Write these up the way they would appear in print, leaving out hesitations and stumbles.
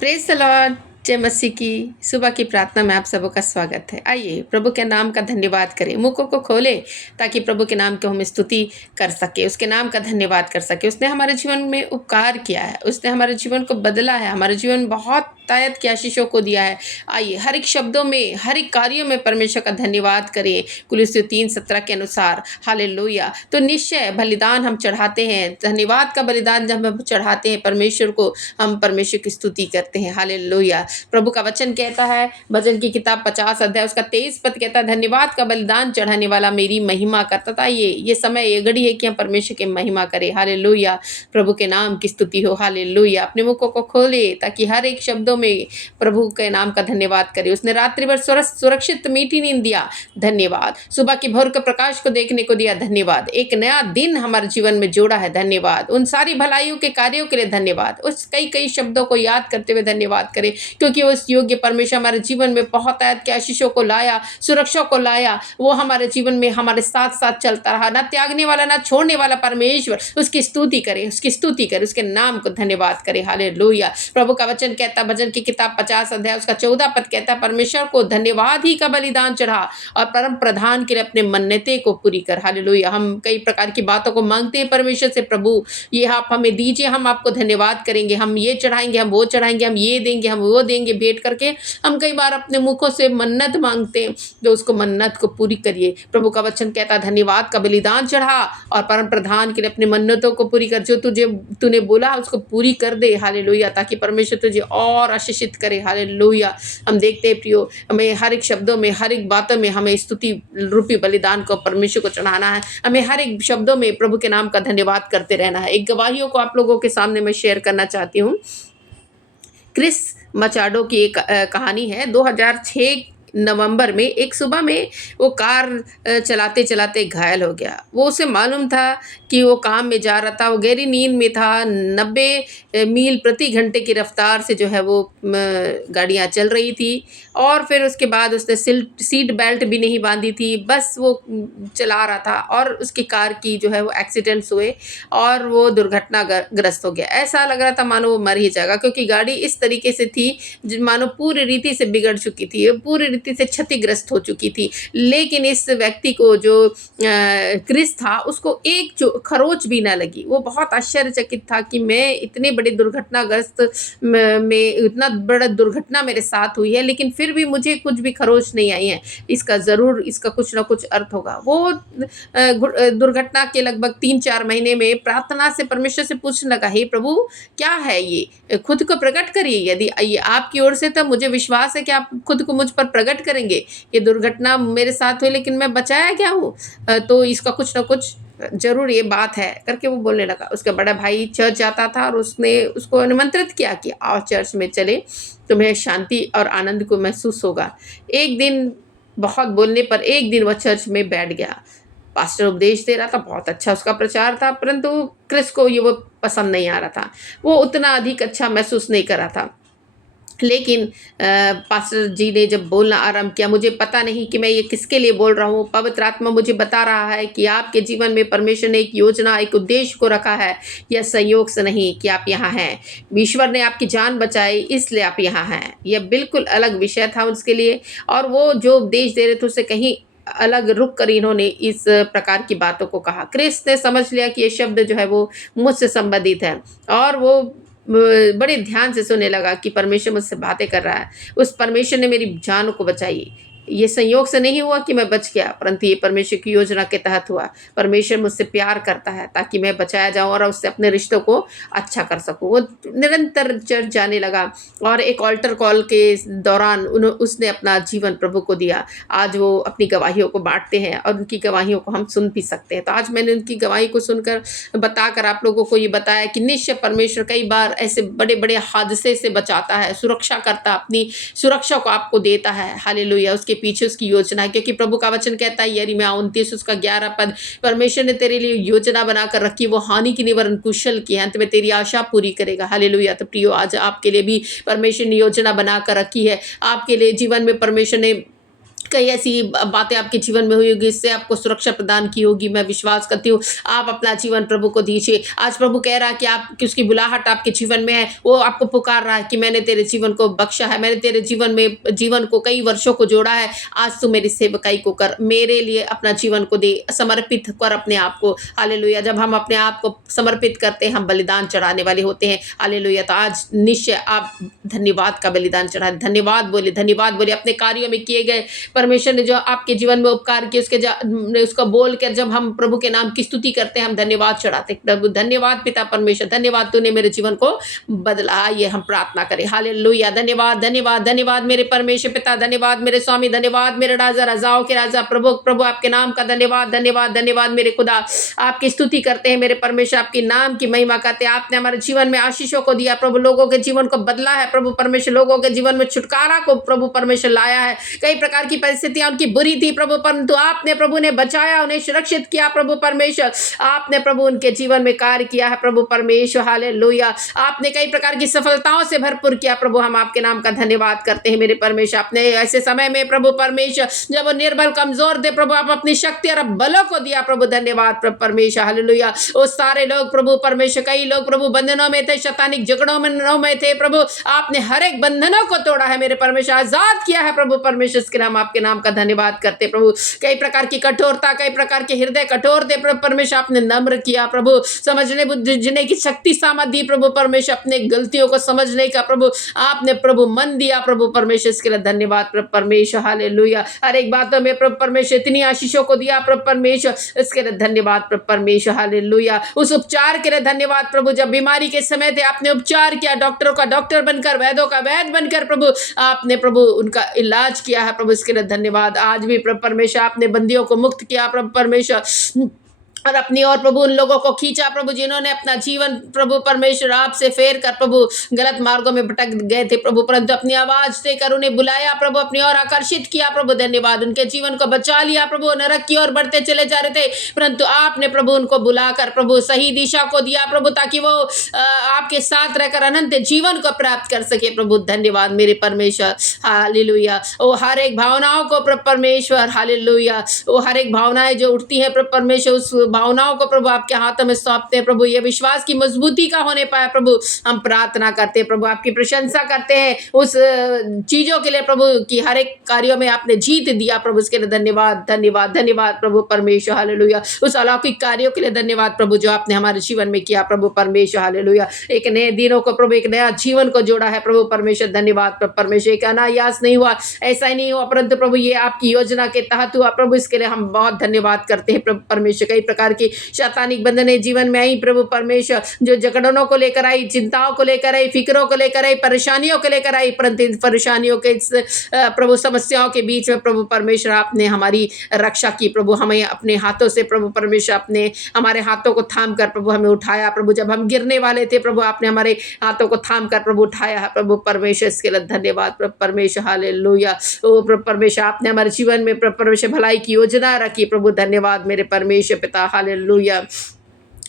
Praise the Lord. जय मसीह की। सुबह की प्रार्थना में आप सबों का स्वागत है। आइए प्रभु के नाम का धन्यवाद करें, मुखों को खोले ताकि प्रभु के नाम को हम स्तुति कर सके, उसके नाम का धन्यवाद कर सके। उसने हमारे जीवन में उपकार किया है, उसने हमारे जीवन को बदला है, हमारे जीवन में बहुत तायत की आशीषों को दिया है। आइए हर एक शब्दों में, हर एक कार्यों में परमेश्वर का धन्यवाद करें। कुलुस्सी 3:17 के अनुसार हालेलुया। तो निश्चय बलिदान हम चढ़ाते हैं, धन्यवाद का बलिदान जब हम चढ़ाते हैं परमेश्वर को, हम परमेश्वर की स्तुति करते हैं। हालेलुया। प्रभु का वचन कहता है, भजन की किताब 50 अध्याय उसका 23 पद कहता है, धन्यवाद का बलिदान चढ़ाने वाला मेरी महिमा करता था। ये समय, ये घड़ी है कि हम परमेश्वर की महिमा करें। हालेलुया। प्रभु के नाम की स्तुति हो। हालेलुया। अपने मुखों को खोले ताकि हर एक शब्दों में प्रभु के नाम का धन्यवाद करें। उसने रात्रि भर सुरक्षित मीठी नींद दिया, धन्यवाद। सुबह की भोर के प्रकाश को देखने को दिया, धन्यवाद। एक नया दिन हमारे जीवन में जोड़ा है, धन्यवाद। उन सारी भलाइयों के कार्यों के लिए धन्यवाद। उस कई कई शब्दों को याद करते हुए धन्यवाद करें, क्योंकि उस योग्य परमेश्वर हमारे जीवन में बहुत आयत के आशीषों को लाया, सुरक्षा को लाया। वो हमारे जीवन में हमारे साथ साथ चलता रहा, ना त्यागने वाला ना छोड़ने वाला परमेश्वर। उसकी स्तुति करें, उसकी स्तुति करें, उसके नाम को धन्यवाद करें। हालेलुया। प्रभु का वचन कहता, भजन की किताब 50 अध्याय उसका 14 पद कहता, परमेश्वर को धन्यवाद ही का बलिदान चढ़ा और परम प्रधान के लिए अपने मन्नतें को पूरी कर। हालेलुया। हम कई प्रकार की बातों को मांगते हैं परमेश्वर से, प्रभु ये आप हमें दीजिए, हम आपको धन्यवाद करेंगे, हम ये चढ़ाएंगे, हम वो चढ़ाएंगे, हम ये देंगे, हम वो देंगे। भेंट करके हम कई बार अपने मुखों से मन्नत मांगते हैं, तो उसको मन्नत को पूरी करिए। प्रभु का वचन कहता, धन्यवाद का बलिदान चढ़ा और परम प्रधान के लिए अपनी मन्नतों को पूरी कर। जो तूने बोला उसको पूरी कर दे। हालेलुया। ताकि परमेश्वर तुझे और आशीषित करे। हालेलुया। हम देखते हैं प्रियो, हमें हर एक शब्दों में, हर एक बातों में हमें स्तुति रूपी बलिदान को परमेश्वर को चढ़ाना है। हमें हर एक शब्दों में प्रभु के नाम का धन्यवाद करते रहना है। एक गवाहियों को आप लोगों के सामने मैं शेयर करना चाहती हूँ। क्रिस मचाडो की एक कहानी है। 2006 नवंबर में एक सुबह में वो कार चलाते चलाते घायल हो गया। वो उसे मालूम था कि वो काम में जा रहा था, वो गहरी नींद में था। 90 मील प्रति घंटे की रफ्तार से जो है वो गाड़ियाँ चल रही थी, और फिर उसके बाद उसने सीट बेल्ट भी नहीं बांधी थी, बस वो चला रहा था और उसकी कार की जो है वो एक्सीडेंट्स हुए और वो दुर्घटनाग्रस्त हो गया। ऐसा लग रहा था मानो वो मर ही जाएगा, क्योंकि गाड़ी इस तरीके से थी मानो पूरी रीति से बिगड़ चुकी थी, पूरी रीति से क्षतिग्रस्त हो चुकी थी। लेकिन इस व्यक्ति को जो क्रिस था, उसको एक जो खरोच भी ना लगी। वो बहुत आश्चर्यचकित था कि मैं इतने बड़े दुर्घटनाग्रस्त में, इतना बड़ा दुर्घटना मेरे साथ हुई है, लेकिन फिर भी मुझे कुछ भी खरोच नहीं आई है। इसका कुछ ना कुछ अर्थ होगा। वो दुर्घटना के लगभग 3-4 महीने में प्रार्थना से परमेश्वर से पूछने लगा, हे प्रभु क्या है ये, खुद को प्रकट करिए। यदि ये आपकी ओर से, तो मुझे विश्वास है कि आप खुद को मुझ पर प्रकट करेंगे। ये दुर्घटना मेरे साथ हुई, लेकिन मैं बचाया गया हूँ, तो इसका कुछ ना कुछ जरूर ये बात है करके वो बोलने लगा। उसका बड़ा भाई चर्च जाता था और उसने उसको निमंत्रित किया कि आओ चर्च में चले, तुम्हें शांति और आनंद को महसूस होगा। एक दिन बहुत बोलने पर एक दिन वह चर्च में बैठ गया। पास्टर उपदेश दे रहा था, बहुत अच्छा उसका प्रचार था, परंतु क्रिस को ये वो पसंद नहीं आ रहा था। वो उतना अधिक अच्छा महसूस नहीं कर रहा था। लेकिन पास्टर जी ने जब बोलना आरंभ किया, मुझे पता नहीं कि मैं ये किसके लिए बोल रहा हूँ, पवित्र आत्मा मुझे बता रहा है कि आपके जीवन में परमेश्वर ने एक योजना, एक उद्देश्य को रखा है। यह संयोग से नहीं कि आप यहाँ हैं। ईश्वर ने आपकी जान बचाई, इसलिए आप यहाँ हैं। यह बिल्कुल अलग विषय था उसके लिए, और वो जो उपदेश दे रहे थे उससे कहीं अलग रुक कर इन्होंने इस प्रकार की बातों को कहा। क्रिस ने समझ लिया कि ये शब्द जो है वो मुझसे संबंधित है, और वो बड़े ध्यान से सुनने लगा कि परमेश्वर मुझसे बातें कर रहा है। उस परमेश्वर ने मेरी जान को बचाई। ये संयोग से नहीं हुआ कि मैं बच गया, परंतु ये परमेश्वर की योजना के तहत हुआ। परमेश्वर मुझसे प्यार करता है ताकि मैं बचाया जाऊं और उससे अपने रिश्तों को अच्छा कर सकूं। वो निरंतर चर्च जाने लगा, और एक ऑल्टर कॉल के दौरान उसने अपना जीवन प्रभु को दिया। आज वो अपनी गवाहियों को बांटते हैं, और उनकी गवाहियों को हम सुन भी सकते हैं। तो आज मैंने उनकी गवाही को सुनकर बताकर आप लोगों को ये बताया कि निश्चय परमेश्वर कई बार ऐसे बड़े बड़े हादसे से बचाता है, सुरक्षा करता, अपनी सुरक्षा को आपको देता है। हालेलुया। उसके पीछे उसकी योजना है, क्योंकि प्रभु का वचन कहता है यिर्मयाह 29 उसका 11 पद, परमेश्वर ने तेरे लिए योजना बनाकर रखी, वो हानि की निवारण कुशल की है, अंत में तेरी आशा पूरी करेगा। हालेलुया। तो प्रियो, आज आपके लिए भी परमेश्वर ने योजना बनाकर रखी है। आपके लिए जीवन में परमेश्वर ने कई ऐसी बातें आपके जीवन में हुई होगी, इससे आपको सुरक्षा प्रदान की होगी। मैं विश्वास करती हूँ, आप अपना जीवन प्रभु को दीजिए। आज प्रभु कह रहा है कि आप कि उसकी बुलाहट आपके जीवन में है, वो आपको पुकार रहा है कि मैंने तेरे जीवन को बख्शा है, मैंने तेरे जीवन को कई वर्षों को जोड़ा है, आज तू मेरी सेवकाई को कर, मेरे लिए अपना जीवन को दे, समर्पित कर अपने आप को। हालेलुया! जब हम अपने आप को समर्पित करते हैं, हम बलिदान चढ़ाने वाले होते हैं। हालेलुया! तो आज निश्चय आप धन्यवाद का बलिदान चढ़ाएँ, धन्यवाद बोलिए अपने कार्यों में किए गए परमेश्वर ने जो आपके जीवन में उपकार किए उसको बोल कर जब हम प्रभु के नाम की स्तुति करते हैं, हम धन्यवाद चढ़ाते हैं। प्रभु धन्यवाद पिता परमेश्वर, धन्यवाद तूने मेरे जीवन को बदला। आइए हम प्रार्थना करें। हालेलुया! धन्यवाद, धन्यवाद, धन्यवाद मेरे परमेश्वर पिता, धन्यवाद मेरे स्वामी, धन्यवाद मेरे राजा, राजाओं के राजा, प्रभु प्रभु आपके नाम का धन्यवाद, धन्यवाद, धन्यवाद मेरे खुदा। आपकी स्तुति करते हैं मेरे परमेश्वर, आपके नाम की महिमा करते हैं। आपने हमारे जीवन में आशीषों को दिया प्रभु, लोगों के जीवन को बदला है प्रभु परमेश्वर, लोगों के जीवन में छुटकारा को प्रभु परमेश्वर लाया है। कई प्रकार की परिस्थितियां उनकी बुरी थी प्रभु, परंतु आपने प्रभु ने बचाया, उन्हें सुरक्षित किया प्रभु परमेश्वर। आपने प्रभु उनके जीवन में कार्य किया है प्रभु परमेश्वर। हालेलुया! आपने कई प्रकार की सफलताओं से भरपूर किया प्रभु, हम आपके नाम का धन्यवाद करते हैं मेरे परमेश्वर। आपने ऐसे समय में प्रभु परमेश्वर जब वो निर्बल कमजोर थे प्रभु, आप अपनी शक्ति और बलों को दिया प्रभु, धन्यवाद प्रभु परमेश्वर। हालेलुया! वो सारे लोग प्रभु परमेश्वर, कई लोग प्रभु बंधनों में थे, शैतानिक जगड़ों में थे प्रभु, आपने हर एक बंधनों को तोड़ा है मेरे परमेश्वर, आजाद किया है प्रभु परमेश्वर। इसके नाम आपके नाम का धन्यवाद करते प्रभु। कई प्रकार की कठोरता, कई प्रकार के हृदय कठोर थे प्रभु परमेश्वर, आपने नम्र किया प्रभु, समझने बुझने की शक्ति सामर्थ दी प्रभु परमेश्वर, अपने गलतियों को समझने का प्रभु आपने प्रभु मन दिया प्रभु परमेश्वर। इसके लिए धन्यवाद प्रभु परमेश्वर। हालेलुया! हर एक बातों में प्रभु परमेश्वर इतनी आशीषों को दिया प्रभु परमेश्वर, इसके लिए धन्यवाद प्रभु परमेश्वर। हालेलुया! उस उपचार के लिए धन्यवाद प्रभु, जब बीमारी के समय थे आपने उपचार किया, डॉक्टरों का डॉक्टर बनकर, वैद्यों का वैद्य बनकर प्रभु आपने प्रभु उनका इलाज किया है प्रभु, इसके लिए धन्यवाद। आज भी प्रभु परमेश्वर आपने बंदियों को मुक्त किया प्रभु परमेश्वर, और अपनी और प्रभु उन लोगों को खींचा प्रभु जिन्होंने अपना जीवन प्रभु परमेश्वर आपसे फेर कर प्रभु गलत मार्गों में भटक गए थे प्रभु, परंतु अपनी आवाज देकर उन्हें बुलाया प्रभु, अपनी ओर आकर्षित किया प्रभु, धन्यवाद। उनके जीवन को बचा लिया प्रभु, नरक की ओर बढ़ते चले जा रहे थे, परंतु आपने प्रभु उनको बुलाकर प्रभु सही दिशा को दिया प्रभु, ताकि वो आपके साथ रहकर अनंत जीवन को प्राप्त कर सके प्रभु, धन्यवाद मेरे परमेश्वर। हालेलुया! ओ हर एक भावनाओं को प्रभु परमेश्वर, हालेलुया, वो हर एक भावनाएं जो उठती है प्रभु परमेश्वर, उस भावनाओं को प्रभु आपके हाथों में सौंपते हैं प्रभु, ये विश्वास की मजबूती का होने पाए प्रभु, हम प्रार्थना करते हैं प्रभु, आपकी प्रशंसा करते हैं उस चीजों के लिए प्रभु की हर एक कार्यों में आपने जीत दिया प्रभु, इसके लिए धन्यवाद, धन्यवाद, धन्यवाद प्रभु परमेश्वर। हालेलुया! उस अलौकिक कार्यों के लिए धन्यवाद प्रभु जो आपने हमारे जीवन में किया प्रभु परमेश्वर। हालेलुया! एक नए दिनों को प्रभु, एक नया जीवन को जोड़ा है प्रभु परमेश्वर, धन्यवाद प्रभु परमेश्वर। एक अनायास नहीं हुआ, ऐसा ही नहीं हुआ, परंतु प्रभु ये आपकी योजना के तहत हुआ प्रभु, इसके लिए हम बहुत धन्यवाद करते हैं प्रभु परमेश्वर। कई प्रकार की शैतानिक बंधनें जीवन में आई प्रभु परमेश्वर, जो जगड़नों को लेकर आई, चिंताओं को लेकर आई, फिक्रों को लेकर आई, परेशानियों को लेकर आई, परंतु इन परेशानियों के प्रभु समस्याओं के बीच में प्रभु परमेश्वर आपने हमारी रक्षा की प्रभु, हमें अपने हाथों से प्रभु परमेश्वर अपने हमारे हाथों को थाम कर प्रभु हमें उठाया प्रभु, जब हम गिरने वाले थे प्रभु आपने हमारे हाथों को थाम कर प्रभु उठाया है प्रभु परमेश्वर, इसके लिए धन्यवाद प्रभु परमेश्वर। हालेलुया! ओ प्रभु परमेश्वर आपने हमारे जीवन में प्रभु परमेश्वर भलाई की योजना रखी प्रभु, धन्यवाद मेरे परमेश्वर पिता। हालेलुया!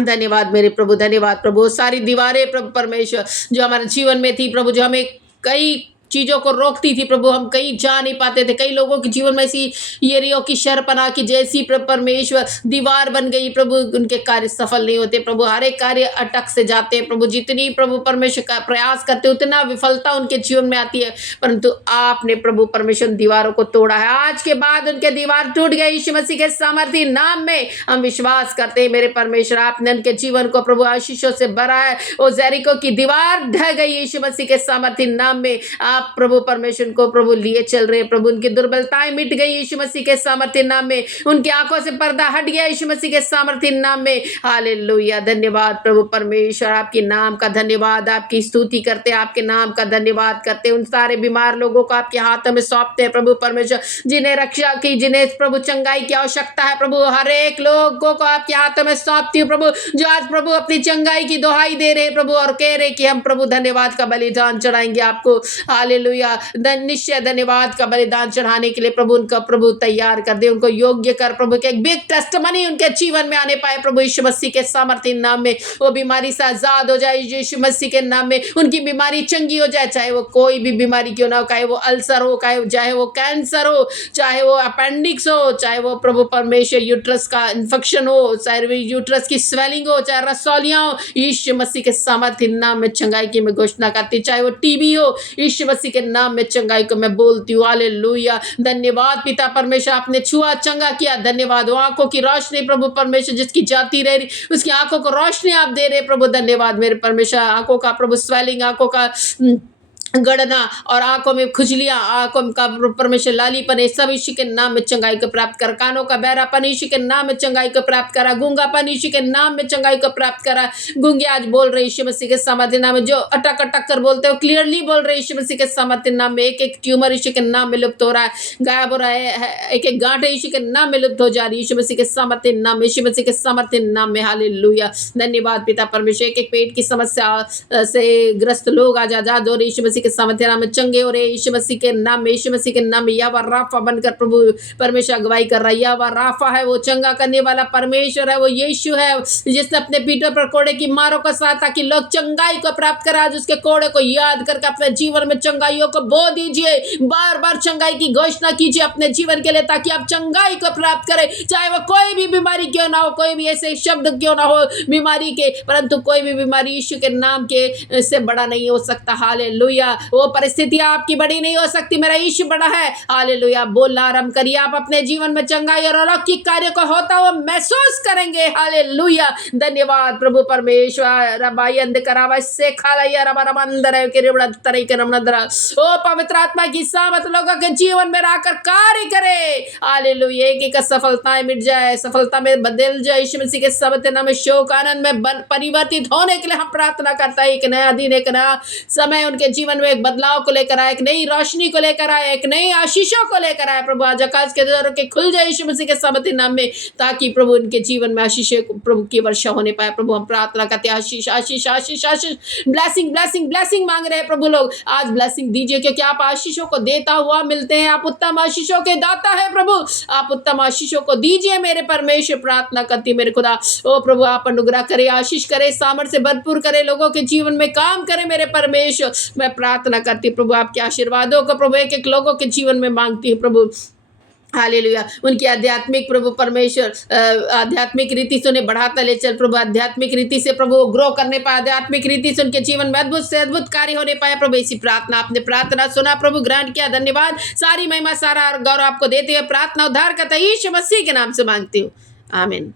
धन्यवाद मेरे प्रभु, धन्यवाद प्रभु। सारी दीवारें प्रभु परमेश्वर जो हमारे जीवन में थी प्रभु, जो हमें कई चीज़ों को रोकती थी प्रभु, हम कहीं जा नहीं पाते थे, कई लोगों के जीवन में ऐसी यरीहो की शरपनाह की जैसी प्रभु परमेश्वर दीवार बन गई प्रभु, उनके कार्य सफल नहीं होते प्रभु, हर एक कार्य अटक से जाते हैं प्रभु, जितनी प्रभु परमेश्वर का प्रयास करते उतना विफलता उनके जीवन में आती है, परंतु आपने प्रभु परमेश्वर दीवारों को तोड़ा है। आज के बाद उनके दीवार टूट गए, यीशु मसीह के सामर्थी नाम में हम विश्वास करते हैं मेरे परमेश्वर, आपने उनके जीवन को प्रभु आशीषों से भरा है। वो जेरिको की दीवार ढह गई यीशु मसीह के सामर्थी नाम में, प्रभु परमेश्वर को प्रभु लिए चल रहे प्रभु, उनकी दुर्बलताएं मिट गई यीशु मसीह के सामर्थ्य नाम में, उनकी आंखों से पर्दा हट गया यीशु मसीह के सामर्थ्य नाम में। हालेलुया! धन्यवाद प्रभु परमेश्वर, आपके नाम का धन्यवाद, आपकी स्तुति करते, आपके नाम का धन्यवाद करते। उन सारे बीमार लोगों को आपके हाथों में सौंपते हैं प्रभु परमेश्वर, जिन्हें रक्षा की, जिन्हें प्रभु चंगाई की आवश्यकता है प्रभु, हर एक लोगों को आपके हाथों में सौंपती हूँ प्रभु, जो आज प्रभु अपनी चंगाई की दुहाई दे रहे प्रभु और कह रहे कि हम प्रभु धन्यवाद का बलिदान चढ़ाएंगे आपको। हालेलुया! हालेलुया। निश्चय धन्यवाद का बलिदान चढ़ाने के लिए प्रभु उनका प्रभु तैयार कर दे, उनको योग्य कर प्रभु के एक बिग टेस्टमनी उनके जीवन में आने पाए प्रभु यीशु मसीह के सामर्थ्य नाम में। वो बीमारी से आजाद हो जाए यीशु मसीह के नाम में, उनकी बीमारी चंगी हो जाए, चाहे वो कोई भी बीमारी क्यों ना हो, चाहे वो अल्सर हो, चाहे वो कैंसर हो, चाहे वो अपेंडिक्स हो, चाहे वो प्रभु परमेश्वर यूट्रस का इन्फेक्शन हो, चाहे यूट्रस की स्वेलिंग हो, चाहे रसौलियां हो, यीशु मसीह के सामर्थ्य नाम में चंगाई की मैं घोषणा करती, चाहे वो टीबी हो, यीशु मसीह के नाम में चंगाई को मैं बोलती हूँ। हालेलुया। धन्यवाद पिता परमेश्वर, आपने छुआ चंगा किया, धन्यवाद। वो आंखों की रोशनी प्रभु परमेश्वर जिसकी जाती रह रही, उसकी आंखों को रोशनी आप दे रहे प्रभु, धन्यवाद मेरे परमेश्वर। आंखों का प्रभु स्वेलिंग, आंखों का गड़ना और आंखों में खुजलियां, आंखों का परमेश्वर लालीपन, ये सब यीशु के नाम में चंगाई को प्राप्त कर। कानों का बहरापन यीशु के नाम में चंगाई को प्राप्त करा। गूंगापन यीशु के नाम में चंगाई को प्राप्त करा। गूंगे आज बोल रहे यीशु मसीह के सामर्थ्य नाम में, जो अटक अटक कर बोलते हो क्लियरली बोल रहे यीशु मसीह के सामर्थ्य नाम में। एक एक ट्यूमर यीशु के नाम में लुप्त हो रहा है, गायब हो रहा है। एक एक गांठ यीशु के नाम में लुप्त हो जा रही है यीशु मसीह के सामर्थ्य नाम में, यीशु मसीह के सामर्थ्य नाम में। हालेलुया। धन्यवाद पिता परमेश्वर। एक एक पेट की समस्या से ग्रस्त लोग आज आजाद हो रहे यीशु मसीह के सामर्थ्य नाम में, चंगे हो रहे यीशु मसीह के नाम में, यीशु मसीह के नाम में। यावा राफा बनकर प्रभु परमेश्वर अगुवाई कर रहा है। यावा राफा है, वो चंगा करने वाला परमेश्वर है, वो यीशु है जिसने अपने पीठों पर कोड़े की मारों का साथ ताकि लोग चंगाई को प्राप्त करें। आज उसके कोड़े को याद करके अपने जीवन में चंगाइयों को बो दीजिए, बार बार चंगाई की घोषणा कीजिए अपने जीवन के लिए, ताकि आप चंगाई को प्राप्त करें। चाहे वो कोई भी बीमारी क्यों ना हो, कोई भी ऐसे शब्द क्यों ना हो बीमारी के, परंतु कोई भी बीमारी यीशु के नाम के से बड़ा नहीं हो सकता। हालेलुया। वो परिस्थितियां आपकी बड़ी नहीं हो सकती, मेरा यीशु बड़ा है। हालेलुया। बोलना आरंभ करिए, आप अपने जीवन में चंगाई और अलौकिक कार्य को होता हुआ महसूस करेंगे। हालेलुया। धन्यवाद प्रभु परमेश्वर। रबाई अंधकरावा से खालैया रबा रबंदर के रिबड़ा तरई के रमनदरा। ओ पवित्र आत्मा की सामत लोगों के जीवन में आकर कार्य करे। हालेलुया। एक सफलताएं मिट जाए, सफलता में बदल जाए यीशु मसीह के सामर्थ्य नाम में। शोक आनंद में परिवर्तित होने के लिए हम प्रार्थना करता है। एक नया दिन, एक नया समय उनके जीवन में एक बदलाव को लेकर आए, एक नई रोशनी को लेकर आए, एक नई आशीषों को लेकर आए। प्रभु आज आकाश के दरों के खुल जाए यीशु मसीह के सामर्थ्य नाम में, ताकि प्रभु उनके जीवन में आशीष प्रभु की वर्षा होने पाए। प्रभु हम प्रार्थना करते हैं, आशीष आशीष आशीष आशीष, ब्लेसिंग ब्लेसिंग ब्लेसिंग मांग रहे हैं प्रभु लोग। आज ब्लेसिंग दीजिए, क्योंकि आप आशीषों को देता हुआ मिलते हैं। आप उत्तम आशीषों के दाता है प्रभु, आप उत्तम आशीषों को दीजिए मेरे परमेश्वर। प्रार्थना करती मेरे खुदा, ओ प्रभु आप अनुग्रह करे, आशीष करे, सामर्थ्य से भरपूर करे, लोगों के जीवन में काम करे मेरे परमेश्वर। मैं प्रार्थना करती प्रभु आपके आशीर्वादों को प्रभु एक एक लोगों के जीवन में मांगती हूँ प्रभु। हालेलुया। उनकी आध्यात्मिक प्रभु परमेश्वर आध्यात्मिक रीति से उन्हें बढ़ाता ले चल प्रभु। आध्यात्मिक रीति से प्रभु ग्रो करने पाए, आध्यात्मिक रीति से उनके जीवन में अद्भुत से अद्भुत कार्य होने पाए प्रभु। इसी प्रार्थना आपने प्रार्थना सुना प्रभु, ग्रहण किया, धन्यवाद। सारी महिमा सारा गौरव आपको देते हुए प्रार्थना उद्धार करता यीशु मसीह के नाम से मांगती हूँ, आमीन।